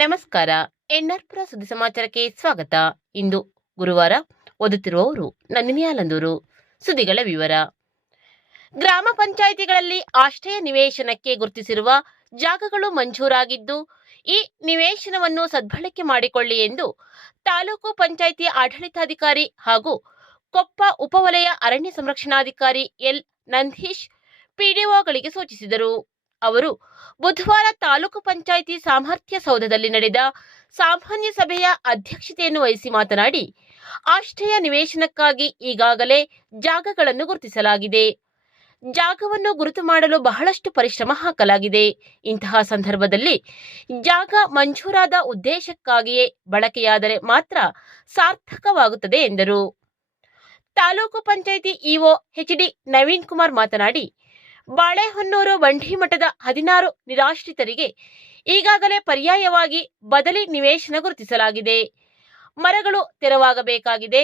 ನಮಸ್ಕಾರ. ಎನ್ಆರ್ಪುರ ಸುದ್ದಿ ಸಮಾಚಾರಕ್ಕೆ ಸ್ವಾಗತ. ಇಂದು ಗುರುವಾರ. ಓದುತ್ತಿರುವವರು ನಂದಿನಿ ಆಲಂದೂರು. ಸುದ್ದಿಗಳ ವಿವರ. ಗ್ರಾಮ ಪಂಚಾಯಿತಿಗಳಲ್ಲಿ ಆಶ್ರಯ ನಿವೇಶನಕ್ಕೆ ಗುರುತಿಸಿರುವ ಜಾಗಗಳು ಮಂಜೂರಾಗಿದ್ದು, ಈ ನಿವೇಶನವನ್ನು ಸದ್ಬಳಕೆ ಮಾಡಿಕೊಳ್ಳಿ ಎಂದು ತಾಲೂಕು ಪಂಚಾಯಿತಿ ಆಡಳಿತಾಧಿಕಾರಿ ಹಾಗೂ ಕೊಪ್ಪ ಉಪವಲಯ ಅರಣ್ಯ ಸಂರಕ್ಷಣಾಧಿಕಾರಿ ಎಲ್. ನಂದೀಶ್ ಪಿಡಿಒಗಳಿಗೆ ಸೂಚಿಸಿದರು. ಅವರು ಬುಧವಾರ ತಾಲೂಕು ಪಂಚಾಯಿತಿ ಸಾಮರ್ಥ್ಯ ಸೌಧದಲ್ಲಿ ನಡೆದ ಸಾಮಾನ್ಯ ಸಭೆಯ ಅಧ್ಯಕ್ಷತೆಯನ್ನು ವಹಿಸಿ ಮಾತನಾಡಿ, ಆಶ್ರಯ ನಿವೇಶನಕ್ಕಾಗಿ ಈಗಾಗಲೇ ಜಾಗಗಳನ್ನು ಗುರುತಿಸಲಾಗಿದೆ. ಜಾಗವನ್ನು ಗುರುತು ಮಾಡಲು ಬಹಳಷ್ಟು ಪರಿಶ್ರಮ ಹಾಕಲಾಗಿದೆ. ಇಂತಹ ಸಂದರ್ಭದಲ್ಲಿ ಜಾಗ ಮಂಜೂರಾದ ಉದ್ದೇಶಕ್ಕಾಗಿಯೇ ಬಳಕೆಯಾದರೆ ಮಾತ್ರ ಸಾರ್ಥಕವಾಗುತ್ತದೆ ಎಂದರು. Taluk panchayat EO H D. ನವೀನ್ ಕುಮಾರ್ ಮಾತನಾಡಿ, ಬಾಳೆಹೊನ್ನೂರು ಬಂಡಿಮಠದ 16 ನಿರಾಶ್ರಿತರಿಗೆ ಈಗಾಗಲೇ ಪರ್ಯಾಯವಾಗಿ ಬದಲಿ ನಿವೇಶನ ಗುರುತಿಸಲಾಗಿದೆ. ಮರಗಳು ತೆರವಾಗಬೇಕಾಗಿದೆ.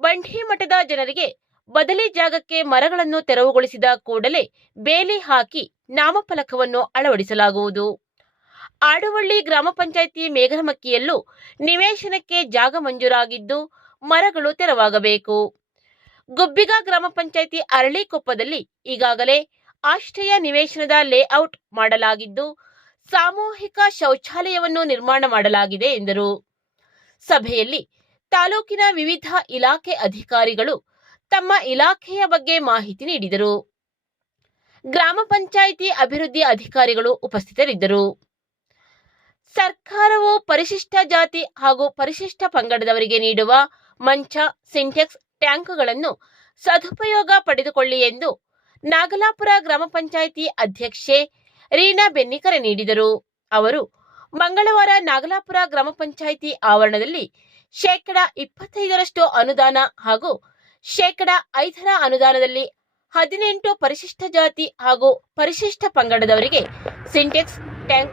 ಬಂಡಿಮಠದ ಜನರಿಗೆ ಬದಲಿ ಜಾಗಕ್ಕೆ ಮರಗಳನ್ನು ತೆರವುಗೊಳಿಸಿದ ಕೂಡಲೇ ಬೇಲಿ ಹಾಕಿ ನಾಮಫಲಕವನ್ನು ಅಳವಡಿಸಲಾಗುವುದು. ಆಡುವಳ್ಳಿ ಗ್ರಾಮ ಪಂಚಾಯಿತಿ ಮೇಘನಮಕ್ಕಿಯಲ್ಲೂ ನಿವೇಶನಕ್ಕೆ ಜಾಗ ಮಂಜೂರಾಗಿದ್ದು, ಮರಗಳು ತೆರವಾಗಬೇಕು. ಗುಬ್ಬಿಗ ಗ್ರಾಮ ಪಂಚಾಯಿತಿ ಅರಳಿಕೊಪ್ಪದಲ್ಲಿ ಈಗಾಗಲೇ ಆಶ್ರಯ ನಿವೇಶನದ ಲೇಔಟ್ ಮಾಡಲಾಗಿದ್ದು, ಸಾಮೂಹಿಕ ಶೌಚಾಲಯವನ್ನು ನಿರ್ಮಾಣ ಮಾಡಲಾಗಿದೆ ಎಂದರು. ಸಭೆಯಲ್ಲಿ ತಾಲೂಕಿನ ವಿವಿಧ ಇಲಾಖೆ ಅಧಿಕಾರಿಗಳು ತಮ್ಮ ಇಲಾಖೆಯ ಬಗ್ಗೆ ಮಾಹಿತಿ ನೀಡಿದರು. ಗ್ರಾಮ ಪಂಚಾಯಿತಿ ಅಭಿವೃದ್ಧಿ ಅಧಿಕಾರಿಗಳು ಉಪಸ್ಥಿತರಿದ್ದರು. ಸರ್ಕಾರವು ಪರಿಶಿಷ್ಟ ಜಾತಿ ಹಾಗೂ ಪರಿಶಿಷ್ಟ ಪಂಗಡದವರಿಗೆ ನೀಡುವ ಮಂಚ, ಸಿಂಟೆಕ್ಸ್, ಟ್ಯಾಂಕ್ಗಳನ್ನು ಸದುಪಯೋಗ ಪಡೆದುಕೊಳ್ಳಿ ಎಂದು ನಾಗಲಾಪುರ ಗ್ರಾಮ ಪಂಚಾಯಿತಿ ಅಧ್ಯಕ್ಷೆ ರೀನಾ ಬೆನ್ನಿ ಕರೆ ನೀಡಿದರು. ಅವರು ಮಂಗಳವಾರ ನಾಗಲಾಪುರ ಗ್ರಾಮ ಪಂಚಾಯಿತಿ ಆವರಣದಲ್ಲಿ 25% ಅನುದಾನ ಹಾಗೂ 5% ಅನುದಾನದಲ್ಲಿ 18 ಪರಿಶಿಷ್ಟ ಜಾತಿ ಹಾಗೂ ಪರಿಶಿಷ್ಟ ಪಂಗಡದವರಿಗೆ ಸಿಂಟೆಕ್ಸ್ ಟ್ಯಾಂಕ್,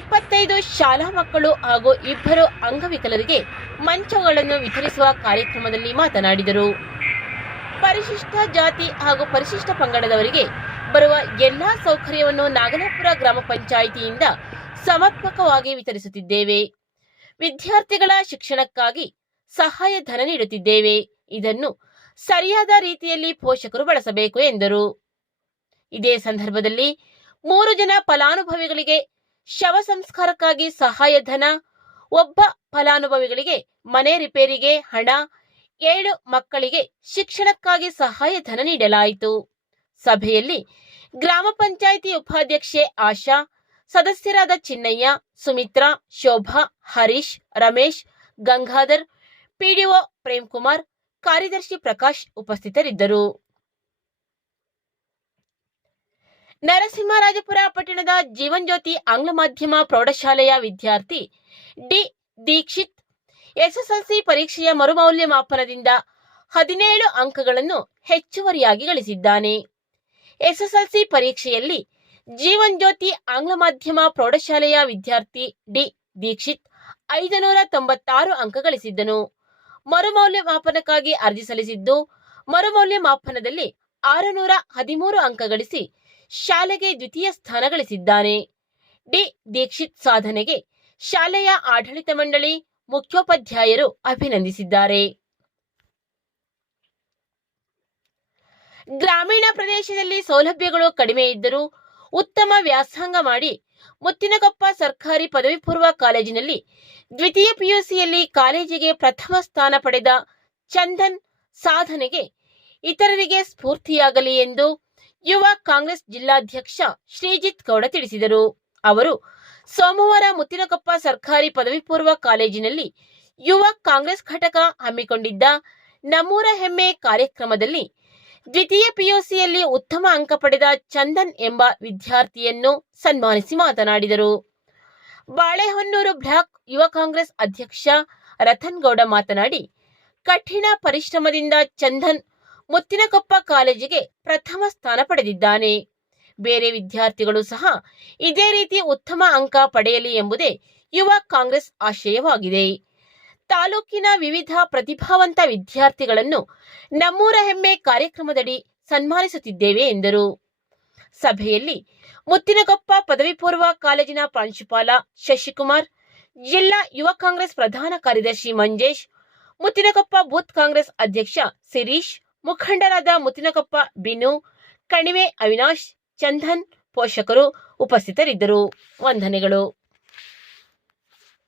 25 ಶಾಲಾ ಮಕ್ಕಳು ಹಾಗೂ 2 ಅಂಗವಿಕಲರಿಗೆ ಮಂಚಗಳನ್ನು ವಿತರಿಸುವ ಕಾರ್ಯಕ್ರಮದಲ್ಲಿ ಮಾತನಾಡಿದರು. ಪರಿಶಿಷ್ಟ ಜಾತಿ ಹಾಗೂ ಪರಿಶಿಷ್ಟ ಪಂಗಡದವರಿಗೆ ಬರುವ ಎಲ್ಲಾ ಸೌಕರ್ಯವನ್ನು ನಾಗಲಾಪುರ ಗ್ರಾಮ ಪಂಚಾಯಿತಿಯಿಂದ ಸಮರ್ಪಕವಾಗಿ ವಿತರಿಸುತ್ತಿದ್ದೇವೆ. ವಿದ್ಯಾರ್ಥಿಗಳ ಶಿಕ್ಷಣಕ್ಕಾಗಿ ಸಹಾಯಧನ ನೀಡುತ್ತಿದ್ದೇವೆ. ಇದನ್ನು ಸರಿಯಾದ ರೀತಿಯಲ್ಲಿ ಪೋಷಕರು ಬಳಸಬೇಕು ಎಂದರು. ಇದೇ ಸಂದರ್ಭದಲ್ಲಿ 3 ಜನ ಫಲಾನುಭವಿಗಳಿಗೆ ಶವ ಸಂಸ್ಕಾರಕ್ಕಾಗಿ ಸಹಾಯಧನ, 1 ಫಲಾನುಭವಿಗಳಿಗೆ ಮನೆ ರಿಪೇರಿಗೆ ಹಣ, 7 ಮಕ್ಕಳಿಗೆ ಶಿಕ್ಷಣಕ್ಕಾಗಿ ಸಹಾಯಧನ ನೀಡಲಾಯಿತು. ಸಭೆಯಲ್ಲಿ ಗ್ರಾಮ ಪಂಚಾಯಿತಿ ಉಪಾಧ್ಯಕ್ಷೆ ಆಶಾ, ಸದಸ್ಯರಾದ ಚಿನ್ನಯ್ಯ, ಸುಮಿತ್ರಾ, ಶೋಭಾ, ಹರೀಶ್, ರಮೇಶ್, ಗಂಗಾಧರ್, ಪಿಡಿಒ ಪ್ರೇಮ್ಕುಮಾರ್, ಕಾರ್ಯದರ್ಶಿ ಪ್ರಕಾಶ್ ಉಪಸ್ಥಿತರಿದ್ದರು. ನರಸಿಂಹರಾಜಪುರ ಪಟ್ಟಣದ ಜೀವನ್ ಜ್ಯೋತಿ ಆಂಗ್ಲ ಮಾಧ್ಯಮ ಪ್ರೌಢಶಾಲೆಯ ವಿದ್ಯಾರ್ಥಿ ಡಿ. ದೀಕ್ಷಿತ್ ಎಸ್ಎಸ್ಎಲ್ಸಿ ಪರೀಕ್ಷೆಯ ಮರುಮೌಲ್ಯಮಾಪನದಿಂದ 17 ಅಂಕಗಳನ್ನು ಹೆಚ್ಚುವರಿಯಾಗಿ ಗಳಿಸಿದ್ದಾನೆ. ಎಸ್ಎಸ್ಎಲ್ಸಿ ಪರೀಕ್ಷೆಯಲ್ಲಿ ಜೀವನ್ ಜ್ಯೋತಿ ಆಂಗ್ಲ ಮಾಧ್ಯಮ ಪ್ರೌಢಶಾಲೆಯ ವಿದ್ಯಾರ್ಥಿ ಡಿ. ದೀಕ್ಷಿತ್ 596 ಅಂಕ ಗಳಿಸಿದ್ದನು. ಮರುಮೌಲ್ಯಮಾಪನಕ್ಕಾಗಿ ಅರ್ಜಿ ಸಲ್ಲಿಸಿದ್ದು, ಮರುಮೌಲ್ಯಮಾಪನದಲ್ಲಿ 613 ಅಂಕ ಗಳಿಸಿ ಶಾಲೆಗೆ ದ್ವಿತೀಯ ಸ್ಥಾನ ಗಳಿಸಿದ್ದಾನೆ. ಡಿ. ದೀಕ್ಷಿತ್ ಸಾಧನೆಗೆ ಶಾಲೆಯ ಆಡಳಿತ ಮಂಡಳಿ, ಮುಖ್ಯೋಪಾಧ್ಯಾಯರು ಅಭಿನಂದಿಸಿದ್ದಾರೆ. ಗ್ರಾಮೀಣ ಪ್ರದೇಶದಲ್ಲಿ ಸೌಲಭ್ಯಗಳು ಕಡಿಮೆ ಇದ್ದರೂ ಉತ್ತಮ ವ್ಯಾಸಂಗ ಮಾಡಿ ಮುತ್ತಿನಕೊಪ್ಪ ಸರ್ಕಾರಿ ಪದವಿ ಪೂರ್ವ ಕಾಲೇಜಿನಲ್ಲಿ ದ್ವಿತೀಯ ಪಿಯುಸಿಯಲ್ಲಿ ಕಾಲೇಜಿಗೆ ಪ್ರಥಮ ಸ್ಥಾನ ಪಡೆದ ಚಂದನ್ ಸಾಧನೆಗೆ ಇತರರಿಗೆ ಸ್ಫೂರ್ತಿಯಾಗಲಿ ಎಂದು ಯುವ ಕಾಂಗ್ರೆಸ್ ಜಿಲ್ಲಾಧ್ಯಕ್ಷ ಶ್ರೀಜಿತ್ ಗೌಡ ತಿಳಿಸಿದರು. ಅವರು ಸೋಮವಾರ ಮುತ್ತಿನಕೊಪ್ಪ ಸರ್ಕಾರಿ ಪದವಿ ಪೂರ್ವ ಕಾಲೇಜಿನಲ್ಲಿ ಯುವ ಕಾಂಗ್ರೆಸ್ ಘಟಕ ಹಮ್ಮಿಕೊಂಡಿದ್ದ ನಮ್ಮೂರ ಹೆಮ್ಮೆ ಕಾರ್ಯಕ್ರಮದಲ್ಲಿ ದ್ವಿತೀಯ ಪಿಯುಸಿಯಲ್ಲಿ ಉತ್ತಮ ಅಂಕ ಪಡೆದ ಚಂದನ್ ಎಂಬ ವಿದ್ಯಾರ್ಥಿಯನ್ನು ಸನ್ಮಾನಿಸಿ ಮಾತನಾಡಿದರು. ಬಾಳೆಹೊನ್ನೂರು ಬ್ಲಾಕ್ ಯುವ ಕಾಂಗ್ರೆಸ್ ಅಧ್ಯಕ್ಷ ರತನ್ ಗೌಡ ಮಾತನಾಡಿ, ಕಠಿಣ ಪರಿಶ್ರಮದಿಂದ ಚಂದನ್ ಮುತ್ತಿನಕೊಪ್ಪ ಕಾಲೇಜಿಗೆ ಪ್ರಥಮ ಸ್ಥಾನ ಪಡೆದಿದ್ದಾನೆ. ಬೇರೆ ವಿದ್ಯಾರ್ಥಿಗಳು ಸಹ ಇದೇ ರೀತಿ ಉತ್ತಮ ಅಂಕ ಪಡೆಯಲಿ ಎಂಬುದೇ ಯುವ ಕಾಂಗ್ರೆಸ್ ಆಶಯವಾಗಿದೆ. ತಾಲೂಕಿನ ವಿವಿಧ ಪ್ರತಿಭಾವಂತ ವಿದ್ಯಾರ್ಥಿಗಳನ್ನು ನಮ್ಮೂರ ಹೆಮ್ಮೆ ಕಾರ್ಯಕ್ರಮದಡಿ ಸನ್ಮಾನಿಸುತ್ತಿದ್ದೇವೆ ಎಂದರು. ಸಭೆಯಲ್ಲಿ ಮುತ್ತಿನಕೊಪ್ಪ ಪದವಿ ಪೂರ್ವ ಕಾಲೇಜಿನ ಪ್ರಾಂಶುಪಾಲ ಶಶಿಕುಮಾರ್, ಜಿಲ್ಲಾ ಯುವ ಕಾಂಗ್ರೆಸ್ ಪ್ರಧಾನ ಕಾರ್ಯದರ್ಶಿ ಮಂಜೇಶ್, ಮುತ್ತಿನಕೊಪ್ಪ ಬೂತ್ ಕಾಂಗ್ರೆಸ್ ಅಧ್ಯಕ್ಷ ಸಿರೀಶ್, ಮುಖಂಡರಾದ ಮುತ್ತಿನಕೊಪ್ಪ ಬಿನು, ಕಣಿವೆ ಅವಿನಾಶ್, ಚಂದನ್, ಪೋಷಕರು ಉಪಸ್ಥಿತರಿದ್ದರು. ವಂದನೆಗಳು.